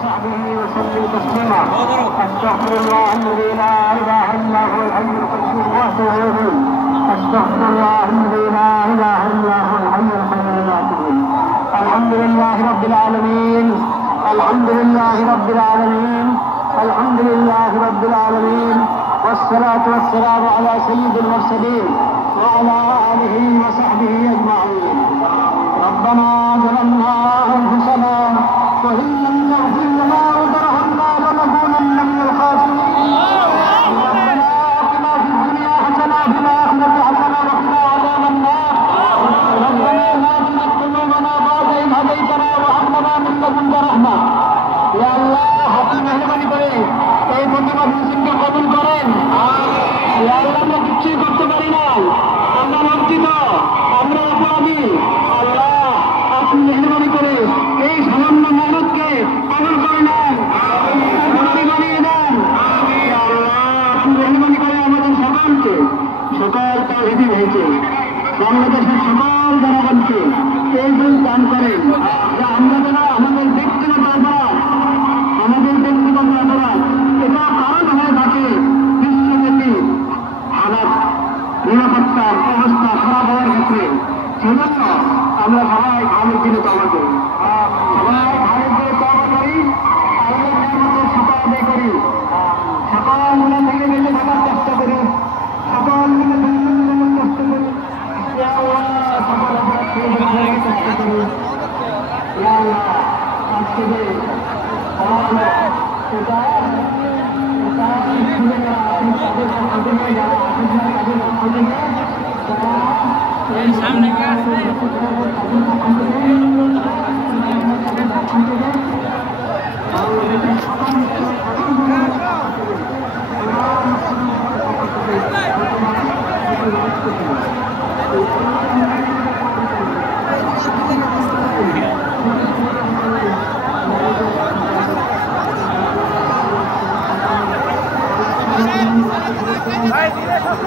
وصحبه وسلم تسليما. استغفر الله الذي لا اله الا هو الحي القيوم وحده يقول استغفر الله الذي لا اله الا هو الحي القيوم وحده. الحمد لله رب العالمين، الحمد لله رب العالمين، الحمد لله رب العالمين، والصلاة والسلام على سيد المرسلين وعلى آله وصحبه أجمعين. ربنا ظلمنا أنفسنا وإن لم تغفر لنا وترحمنا لنكونن من الخاسرين. ربنا آتنا في الدنيا حسنة وفي الآخرة حسنة وقنا عذاب النار. ربنا لا تزغ قلوبنا بعد إذ هديتنا وهب لنا من لدنك رحمة. يا الله আপনি মেহরবানি করে এই প্রতিমা মিছিলকে কবুল করেন। ইয়া আল্লাহ আমরা কিছুই করতে পারি না, আমরা লজ্জিত, আমরা অপরাধী। আল্লাহ আপনি মেহরবানি করে এই সামান্য মেহনতকে কবুল করে নেন, বানিয়ে দেন। আল্লাহ আপনি মেহরবানি করে আমাদের সকলকে, সকল তাওহীদি হয়েছে বাংলাদেশের সকল জনগণকে এই দিন দান করেন যে আমরা যেন আমাদের ব্যক্তিগত অপরাধ, আমাদের ব্যক্তিগত অপরাধ এটা কারণ হয়ে থাকে বিশ্বব্যাপী হালাত নিরাপত্তার অবস্থা খারাপ হওয়ার ক্ষেত্রে। সেজন্য আমরা সবাই ভাবের দিনে তওবা করি, সবাই ভাবের দিনে তওবা করি, আল্লাহর নিয়ামতের শুকর আদায় করি, সকল গুনাহ থেকে বেঁচে থাকার চেষ্টা করি, সকল গুনাহ থেকে বেঁচে থাকার চেষ্টা করি। ইয়া আল্লাহ সকল অপরাধ থেকে বেঁচে থাকার চেষ্টা করি। ইয়া আল্লাহ আজকে যে সামনে ভাই দিলে সব